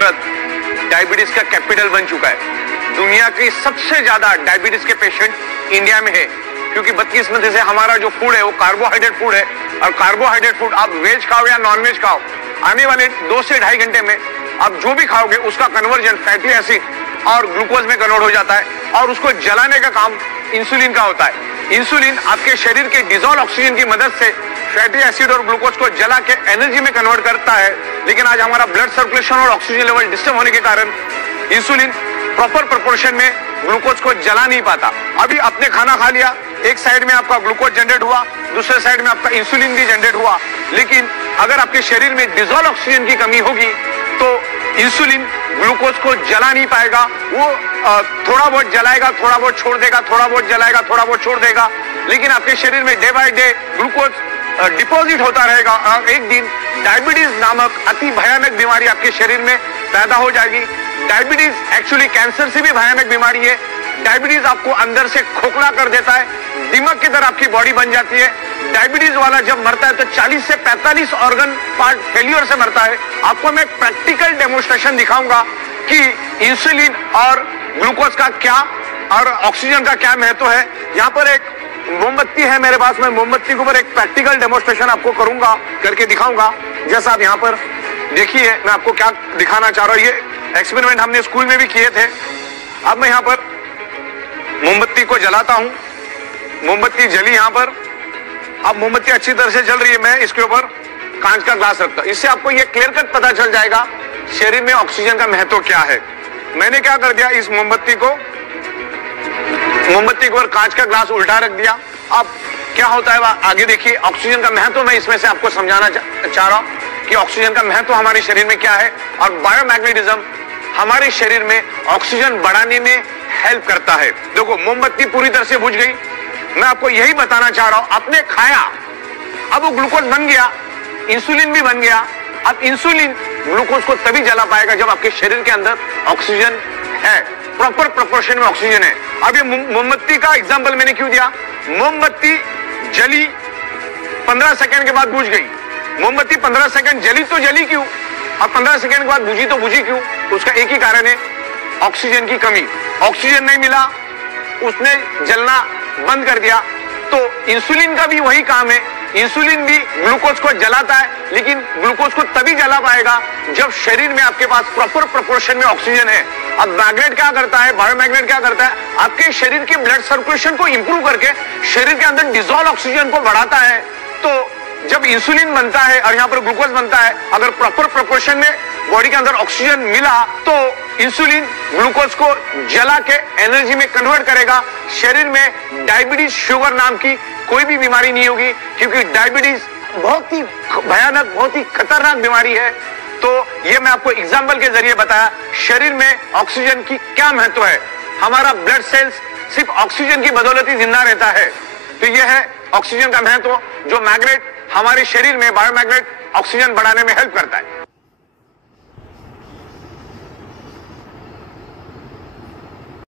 Diabetes का capital बन चुका है। दुनिया की सबसे ज्यादा डायबिटीज के पेशेंट इंडिया में है, क्योंकि बदकिस्मती से हमारा जो फूड है वो कार्बोहाइड्रेट फूड है, और कार्बोहाइड्रेट फूड आप वेज खाओ या नॉन वेज खाओ, आने वाले 2 से 2.5 घंटे में आप जो भी खाओगे उसका कन्वर्जन फैटी एसिड और ग्लूकोज में कन्वर्ट हो जाता है, और उसको जलाने का काम इंसुलिन का होता है। इंसुलिन आपके शरीर के डिजोल्व ऑक्सीजन की मदद से फैटी एसिड और ग्लूकोज को जला के एनर्जी में कन्वर्ट करता है। लेकिन आज हमारा ब्लड सर्कुलेशन और ऑक्सीजन लेवल डिस्टर्ब होने के कारण इंसुलिन प्रॉपर प्रोपोर्शन में ग्लूकोज को जला नहीं पाता। अभी आपने खाना खा लिया, एक साइड में आपका ग्लूकोज जनरेट हुआ, दूसरे साइड में आपका इंसुलिन भी जनरेट हुआ, लेकिन अगर आपके शरीर में डिजोल्व ऑक्सीजन की कमी होगी तो इंसुलिन ग्लूकोज को जला नहीं पाएगा। वो थोड़ा बहुत जलाएगा, थोड़ा बहुत छोड़ देगा, थोड़ा बहुत जलाएगा, थोड़ा बहुत छोड़ देगा, लेकिन आपके शरीर में day by day glucose deposit होता रहेगा, और एक दिन डायबिटीज नामक अति भयानक बीमारी आपके शरीर में पैदा हो जाएगी। डायबिटीज एक्चुअली कैंसर से भी भयानक बीमारी है। डायबिटीज आपको अंदर से खोखला कर देता है, दिमाग की तरह आपकी बॉडी बन जाती है। डायबिटीज वाला जब मरता है तो 40 से 45 ऑर्गन पार्ट फेलियर से मरता है। आपको मैं प्रैक्टिकल डेमोन्स्ट्रेशन दिखाऊंगा कि इंसुलिन और ग्लूकोज का क्या और ऑक्सीजन का क्या महत्व है। यहाँ पर एक मोमबत्ती है मेरे पास, मैं मोमबत्ती के ऊपर एक प्रैक्टिकल डेमोन्स्ट्रेशन आपको करूंगा, करके दिखाऊंगा। जैसा आप यहाँ पर देखिए, मैं आपको क्या दिखाना चाह रहा हूँ। ये एक्सपेरिमेंट हमने स्कूल में भी किए थे। अब मैं यहाँ पर मोमबत्ती को जलाता हूँ, मोमबत्ती जली यहाँ पर। अब मोमबत्ती अच्छी तरह से जल रही है, मैं इसके ऊपर कांच का ग्लास रखता हूँ। इससे आपको ये क्लियर कट पता चल जाएगा शरीर में ऑक्सीजन का महत्व क्या है। मैंने क्या कर दिया, इस मोमबत्ती के ऊपर कांच का ग्लास उल्टा रख दिया। अब क्या होता है आगे देखिए। ऑक्सीजन का महत्व मैं इसमें से आपको समझाना चाह रहा हूं कि ऑक्सीजन का महत्व हमारे शरीर में क्या है, और बायोमैग्नेटिज्म हमारे शरीर में ऑक्सीजन बढ़ाने में हेल्प करता है। देखो, मोमबत्ती पूरी तरह से बुझ गई, मैं आपको यही बताना चाह रहा हूं। आपने खाया, अब वो ग्लूकोज बन गया, इंसुलिन भी बन गया। अब इंसुलिन ग्लूकोज को तभी जला पाएगा जब आपके शरीर के अंदर ऑक्सीजन है, प्रॉपर प्रोपोर्शन में ऑक्सीजन है। अब ये मोमबत्ती का एग्जांपल मैंने क्यों दिया, मोमबत्ती जली 15 सेकंड के बाद बुझ गई। मोमबत्ती 15 सेकंड जली तो जली क्यों, और 15 सेकंड के बाद बुझी तो बुझी क्यों? उसका एक ही कारण है, ऑक्सीजन की कमी। ऑक्सीजन नहीं मिला, उसने जलना बंद कर दिया। तो इंसुलिन का भी वही काम है, इंसुलिन भी ग्लूकोज को जलाता है, लेकिन ग्लूकोज को तभी जला पाएगा जब शरीर में आपके पास प्रॉपर प्रोपोर्शन में ऑक्सीजन है। अब मैग्नेट क्या करता है, बायोमैग्नेट क्या करता है, आपके शरीर के ब्लड सर्कुलेशन को इंप्रूव करके शरीर के अंदर डिसॉल्व ऑक्सीजन को बढ़ाता है। तो जब इंसुलिन बनता है और यहाँ पर ग्लूकोज बनता है, अगर प्रॉपर प्रोपोर्शन में बॉडी के अंदर ऑक्सीजन मिला तो इंसुलिन ग्लूकोज को जला के एनर्जी में कन्वर्ट करेगा। शरीर में डायबिटीज शुगर नाम की कोई भी बीमारी नहीं होगी, क्योंकि डायबिटीज बहुत ही भयानक, बहुत ही खतरनाक बीमारी है। तो ये मैं आपको एग्जाम्पल के जरिए बताया शरीर में ऑक्सीजन की क्या महत्व है। हमारा ब्लड सेल्स सिर्फ ऑक्सीजन की बदौलत ही जिंदा रहता है। तो ये है ऑक्सीजन का महत्व, जो मैग्नेट हमारे शरीर में बायोमैग्नेट ऑक्सीजन बढ़ाने में हेल्प करता है।